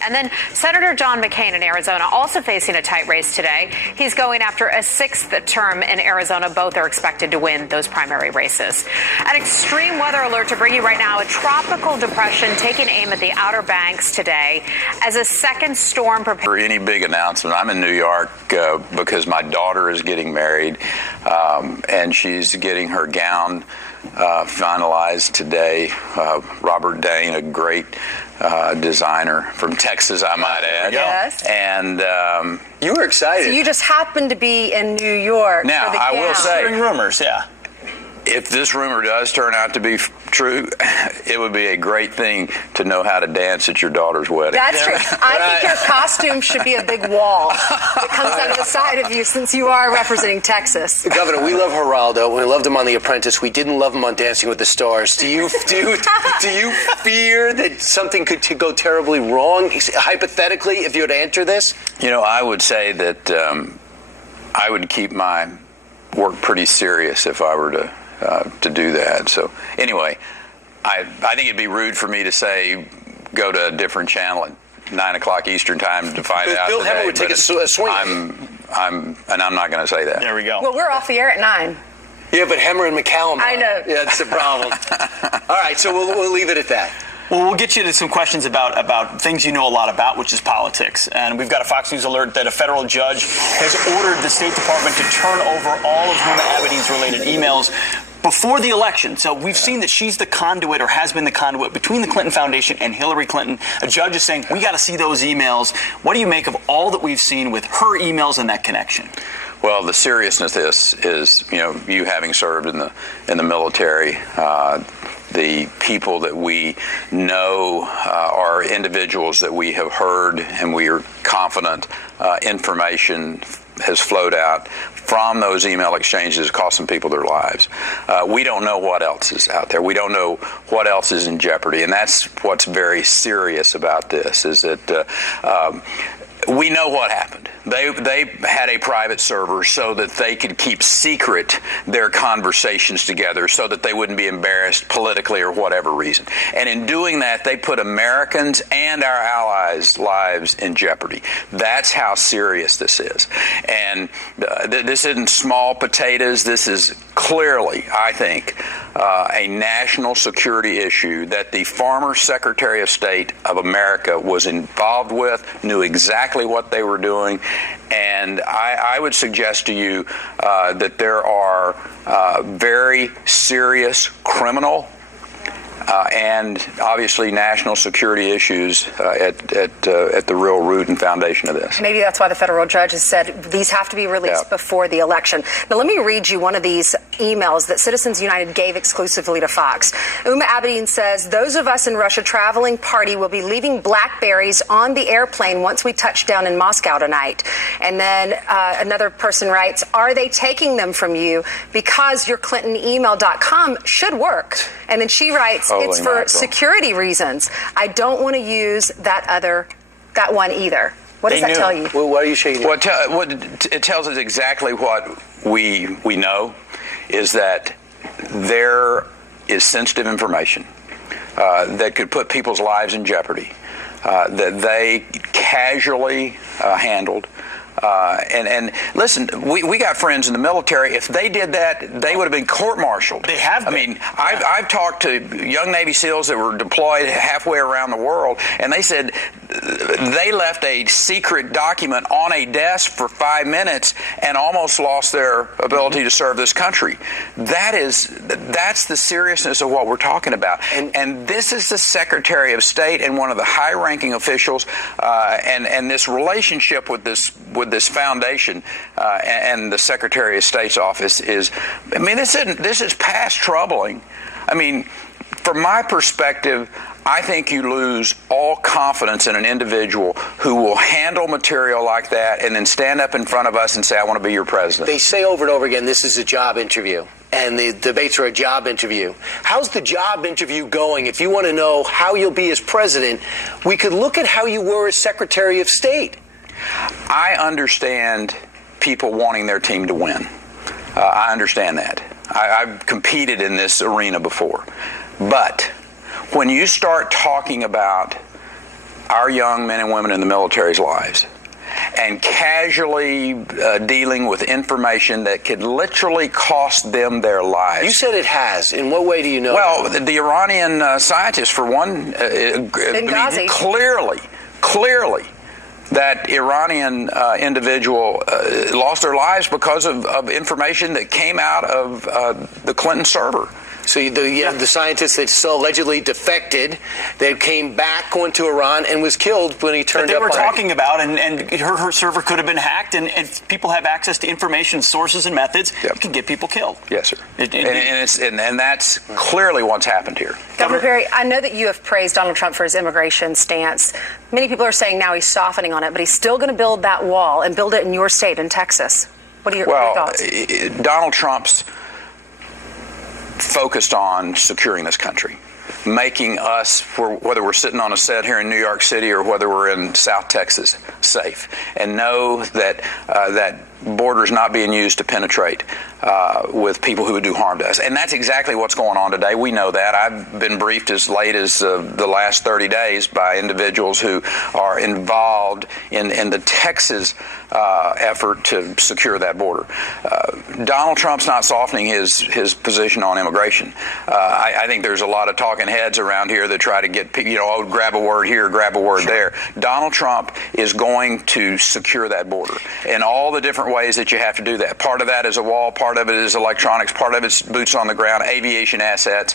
And then Senator John McCain in Arizona also facing a tight race today. He's going after a sixth term in Arizona. Both are expected to win those primary races. An extreme weather alert to bring you right now. A tropical depression taking aim at the Outer Banks today as a second storm prepares. For any big announcement, I'm in New York because my daughter is getting married and she's getting her gown finalized today. Robert Dane, a great designer from Texas, I might add. Yes. And you were excited. So you just happened to be in New York. Now, for the I gown. will say, hearing rumors, yeah. if this rumor does turn out to be true, it would be a great thing to know how to dance at your daughter's wedding. That's true. I think your costume should be a big wall that comes out of the side of you, since you are representing Texas. Governor, we love Geraldo. We loved him on The Apprentice. We didn't love him on Dancing with the Stars. Do you fear that something could go terribly wrong, hypothetically, if you were to enter this? You know, I would say that I would keep my work pretty serious if I were to do that. So anyway, I think it'd be rude for me to say go to a different channel at 9 o'clock Eastern time to find out. Bill today, Hemmer would take a swing. I'm not going to say that. There we go. Well, we're off the air at 9. Yeah, but Hemmer and McCallum. I know. Yeah, that's the problem. All right, so we'll leave it at that. Well, we'll get you to some questions about things you know a lot about, which is politics. And we've got a Fox News alert that a federal judge has ordered the State Department to turn over all of Huma Abedin's related emails before the election. So we've seen that she's the conduit, or has been the conduit, between the Clinton Foundation and Hillary Clinton. A judge is saying, we got to see those emails. What do you make of all that we've seen with her emails and that connection? Well, the seriousness of this is, you having served in the military, the people that we know are individuals that we have heard and we are confident information has flowed out from those email exchanges, costing people their lives. We don't know what else is out there. We don't know what else is in jeopardy, and that's what's very serious about this, is that we know what happened. They had a private server so that they could keep secret their conversations together so that they wouldn't be embarrassed politically or whatever reason. And in doing that, they put Americans and our allies' lives in jeopardy. That's how serious this is. And this isn't small potatoes. This is clearly, I think, a national security issue that the former Secretary of State of America was involved with, knew exactly what they were doing. And I would suggest to you that there are very serious criminal and obviously national security issues at the real root and foundation of this. Maybe that's why the federal judge has said these have to be released before the election. Now, let me read you one of these emails that Citizens United gave exclusively to Fox. Huma Abedin says, those of us in Russia traveling party will be leaving Blackberries on the airplane once we touch down in Moscow tonight. And then another person writes, are they taking them from you? Because your ClintonEmail.com should work. And then she writes, it's for security reasons. I don't want to use that one either. What does that tell you? Well, what are you shaking? Well, it tells us exactly what we know, is that there is sensitive information that could put people's lives in jeopardy, that they casually handled. And listen, we got friends in the military. If they did that, they would have been court-martialed. They have been. I mean, I've talked to young Navy SEALs that were deployed halfway around the world, and they said they left a secret document on a desk for 5 minutes and almost lost their ability to serve this country. That's the seriousness of what we're talking about. And this is the Secretary of State and one of the high-ranking officials, and this relationship with this foundation and the Secretary of State's office is, I mean, this is past troubling. I mean, from my perspective, I think you lose all confidence in an individual who will handle material like that and then stand up in front of us and say, I want to be your president. They say over and over again, this is a job interview, and the debates are a job interview. How's the job interview going? If you want to know how you'll be as president, we could look at how you were as Secretary of State. I understand people wanting their team to win. I understand that. I've competed in this arena before. But when you start talking about our young men and women in the military's lives and casually dealing with information that could literally cost them their lives. You said it has. In what way do you know? Well, the Iranian scientists, for one, clearly, that Iranian individual lost their lives because of information that came out of the Clinton server. So you have the scientist that allegedly defected, that came back, went to Iran, and was killed when he turned up. They were talking about, and her server could have been hacked, and if people have access to information, sources, and methods, it can get people killed. Yes, sir. And that's clearly what's happened here. Governor Perry, I know that you have praised Donald Trump for his immigration stance. Many people are saying now he's softening on it, but he's still going to build that wall and build it in your state, in Texas. What are your thoughts? Donald Trump's focused on securing this country, making us, whether we're sitting on a set here in New York City or whether we're in South Texas, safe, and know that that border is not being used to penetrate with people who would do harm to us. And that's exactly what's going on today. We know that. I've been briefed as late as the last 30 days by individuals who are involved in the Texas effort to secure that border. Donald Trump's not softening his position on immigration. I think there's a lot of talking heads around here that try to get people, grab a word here, grab a word there. Donald Trump is going to secure that border in all the different ways that you have to do that. Part of that is a wall, part of it is electronics, part of it's boots on the ground, aviation assets.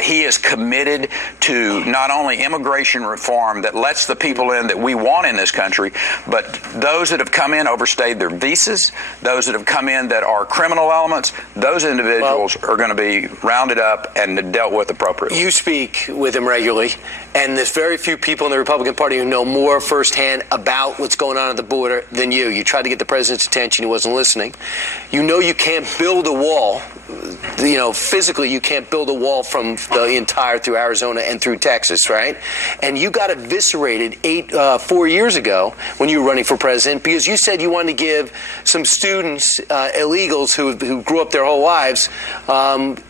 He is committed to not only immigration reform that lets the people in that we want in this country, but those that have come in, overstayed their visas, those that have come in that are criminal elements, those individuals are going to be rounded up and dealt with appropriately. You speak with him regularly, and there's very few people in the Republican Party who know more firsthand about what's going on at the border than you. You tried to get the president's attention. He wasn't listening. You know you can't build a wall. Physically, you can't build a wall from the entire through Arizona and through Texas, right? And you got eviscerated 4 years ago when you were running for president because you said you wanted to give some students, illegals who grew up their whole lives,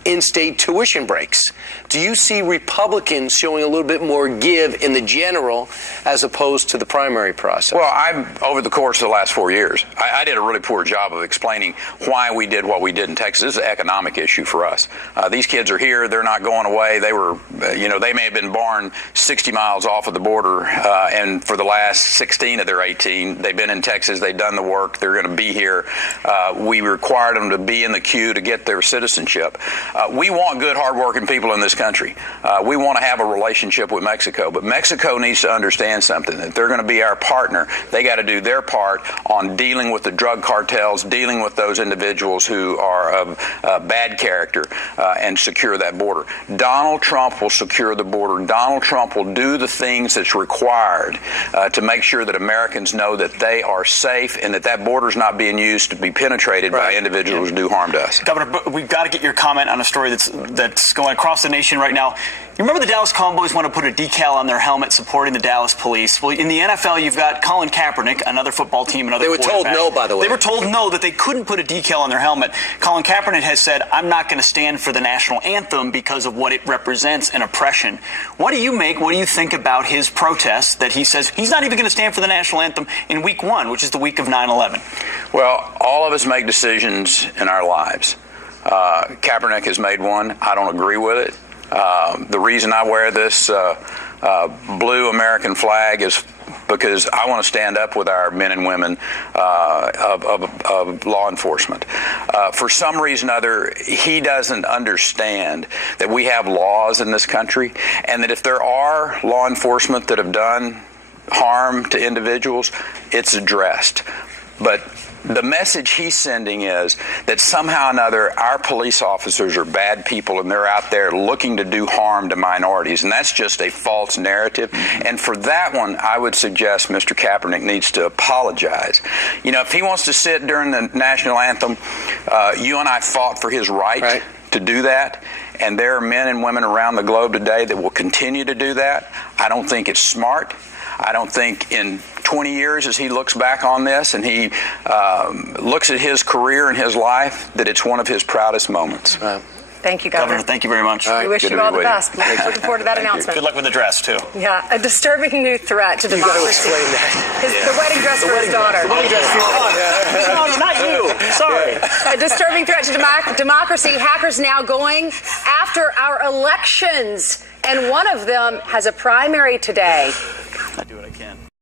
in-state tuition breaks. Do you see Republicans showing a little bit more give in the general as opposed to the primary process? Well, over the course of the last 4 years, I did a really poor job of explaining why we did what we did in Texas. This is an economic issue for us. These kids are here. They're not going away. They were, they may have been born 60 miles off of the border, and for the last 16 of their 18, they've been in Texas. They've done the work. They're going to be here. We required them to be in the queue to get their citizenship. We want good, hardworking people in this country. We want to have a relationship with Mexico, but Mexico needs to understand something, that they're going to be our partner. They got to do their part on dealing with the drug cartels, dealing with those individuals who are of bad character, and secure that border. Donald Trump will secure the border. Donald Trump will do the things that's required to make sure that Americans know that they are safe and that border's not being used to be penetrated by individuals who do harm to us. Governor, we've got to get your comment on a story that's going across the nation right now. You remember the Dallas Cowboys want to put a decal on their helmet supporting the Dallas police? Well, in the NFL, you've got Colin Kaepernick, another football team, another quarterback. They were told no, by the way. They were told no, that they couldn't put a decal on their helmet. Colin Kaepernick has said, I'm not going to stand for the national anthem because of what it represents and oppression. What do you think about his protest that he says he's not even going to stand for the national anthem in week 1, which is the week of 9/11? Well, all of us make decisions in our lives. Kaepernick has made one. I don't agree with it. The reason I wear this blue American flag is because I want to stand up with our men and women of law enforcement. For some reason or other, he doesn't understand that we have laws in this country, and that if there are law enforcement that have done harm to individuals, it's addressed. But the message he's sending is that somehow or another our police officers are bad people and they're out there looking to do harm to minorities, and that's just a false narrative. And for that one, I would suggest Mr. Kaepernick needs to apologize. If he wants to sit during the national anthem, you and I fought for his right to do that, and there are men and women around the globe today that will continue to do that. I don't think it's smart. I don't think in 20 years, as he looks back on this and he looks at his career and his life, that it's one of his proudest moments. Thank you, Governor. Thank you very much. We wish you all the best. Looking forward to that announcement. Good luck with the dress, too. Yeah, a disturbing new threat to democracy. You got to explain that. The wedding dress for his daughter. The wedding dress for your daughter. No, not you. Sorry. A disturbing threat to democracy. Hackers now going after our elections. And one of them has a primary today. I do what I can.